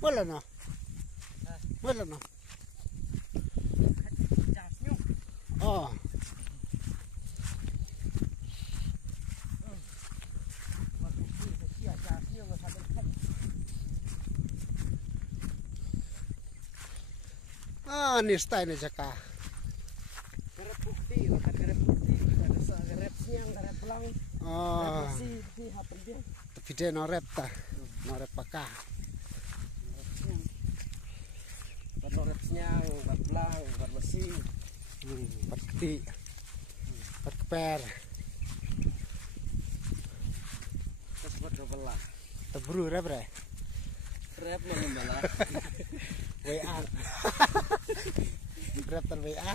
Wala na. Wala na. Oh. Ah, ni style jaka. Garap bukti, makan garap bukti, ada garap siang, garap pulang. Oh. Di hapen dia. Tapi dia no rep ta. No rep paka. Garap rep siang, garap pulang, garap masih. Pati. Pat keper. Terus buat double lah. Tebru rep re. Rep malam malah. WA. Rep ter WA.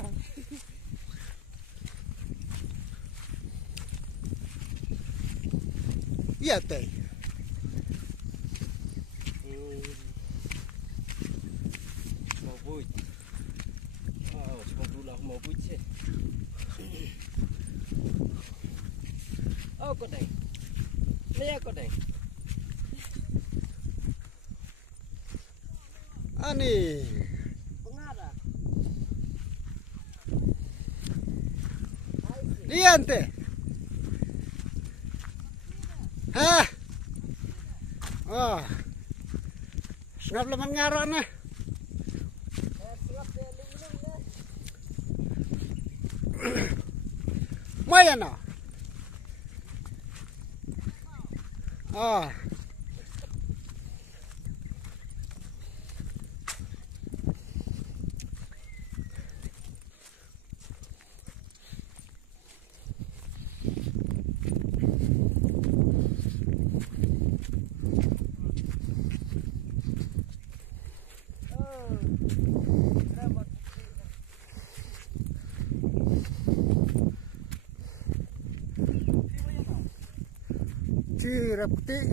Iya teh. Mau buit. Oh, coba dulu aku mau buit sih. Oh, kodeng. Ini ya kodeng. Ani. Pengada. Iya teh. Hah? Oh. Sengap leman ngarok nah. Maya no. Oh. Cira putih.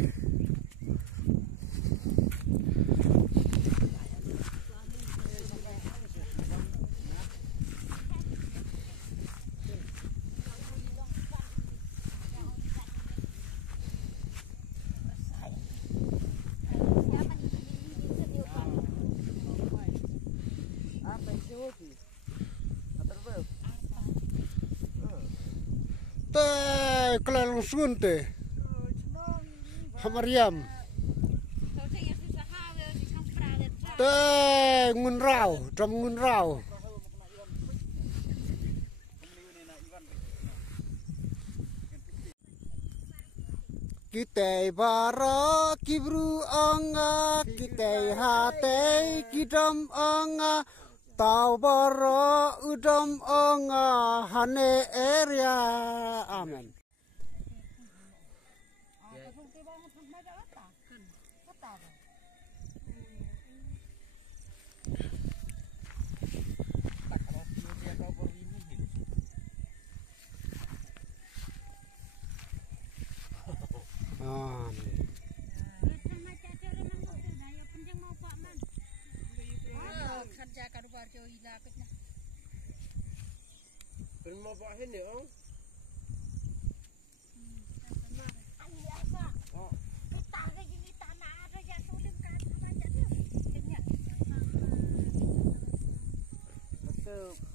Teh kelalung sun teh. Hamariam. Teh ngun rau, drum ngun rau. Kita bara kibru anga, kita hate kidam anga, tau bara udam anga, hane area, amen. Mau bawa ini oh.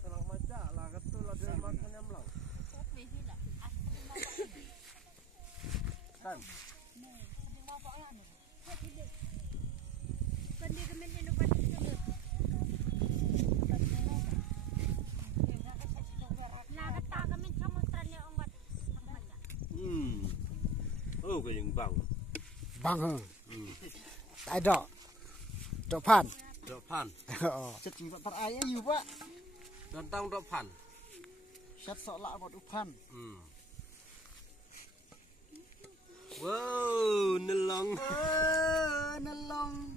Kalau macam lah, kata lah dia makan yang melang. Kan? Oh, cái những bằng. Bằng hơn. Tại đỏ. Đỏ phan. Đậu phan. Chất chỉ vẫn ai ấy nhiều quá. Dan tang đậu phan. Chất sợ lạ một phan. Wow, nelong. Nelong.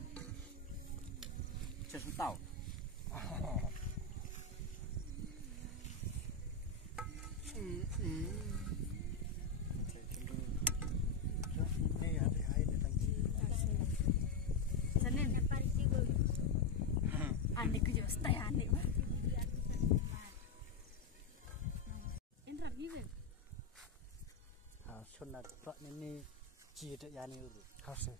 Chất tàu. Aneh kerja, stay aneh wah. Ini rapi Sunat pak ini ciri yani uru. Harusnya.